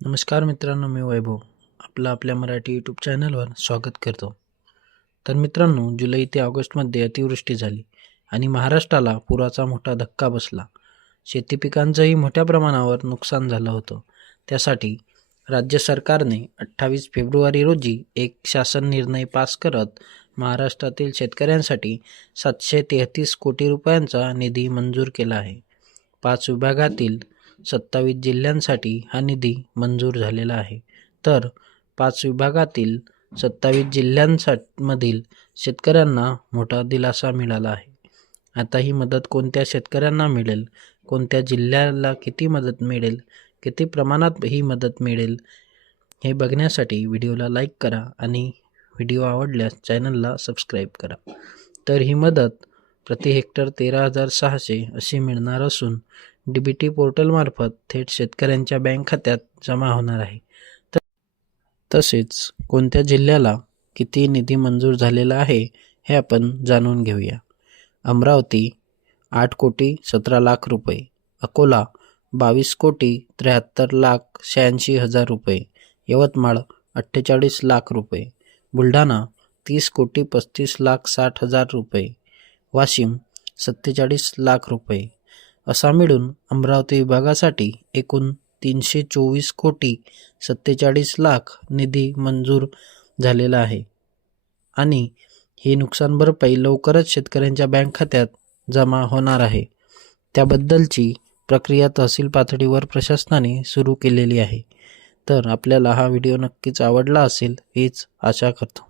नमस्कार मित्रांनो, मी वैभव आपल्या मराठी यूट्यूब चॅनलवर स्वागत करतो. तर मित्रांनो, जुलै ते ऑगस्टमध्ये अतिवृष्टी झाली आणि महाराष्ट्राला पुराचा मोठा धक्का बसला. शेती पिकांचंही मोठ्या प्रमाणावर नुकसान झालं होतं. त्यासाठी राज्य सरकारने 28 फेब्रुवारी रोजी एक शासन निर्णय पास करत महाराष्ट्रातील शेतकऱ्यांसाठी 733 कोटी रुपयांचा निधी मंजूर केला आहे. 5 विभागातील 27 जिल्ह्यांसाठी हा निधी मंजूर झालेला आहे. तर 5 विभागातील 27 जिल्ह्यांमधील शेतकऱ्यांना मोठा दिलासा मिळाला आहे. आता ही मदत कोणत्या शेतकऱ्यांना मिळेल, कोणत्या जिल्ह्याला किती मदत मिळेल, किती प्रमाणात ही मदत मिळेल, हे बघण्यासाठी व्हिडिओला लाईक करा आणि व्हिडिओ आवडल्यास चॅनलला सबस्क्राईब करा. तर ही मदत प्रति हेक्टर 13,600 अशी मिळणार असून DBT पोर्टलमार्फत थेट शेतकऱ्यांच्या बँक खात्यात जमा होणार आहे. तसेच कोणत्या जिल्ह्याला किती निधी मंजूर झालेला आहे हे आपण जाणून घेऊया. अमरावती 8 कोटी 17 लाख रुपये, अकोला 22 कोटी 73 लाख 86 हजार रुपये, यवतमाळ 48 लाख रुपये, बुलढाणा 30 कोटी 35 लाख 60 हजार रुपये, वाशिम 47 लाख रुपये असा मिळून अमरावती विभागासाठी एकूण 324 कोटी 47 लाख निधी मंजूर झालेला आहे आणि ही नुकसान भरपाई लवकरच शेतकऱ्यांच्या बँक खात्यात जमा होणार आहे. त्याबद्दलची प्रक्रिया तहसील पातळीवर प्रशासनाने सुरू केलेली आहे. तर आपल्याला हा व्हिडिओ नक्कीच आवडला असेल हीच आशा करतो.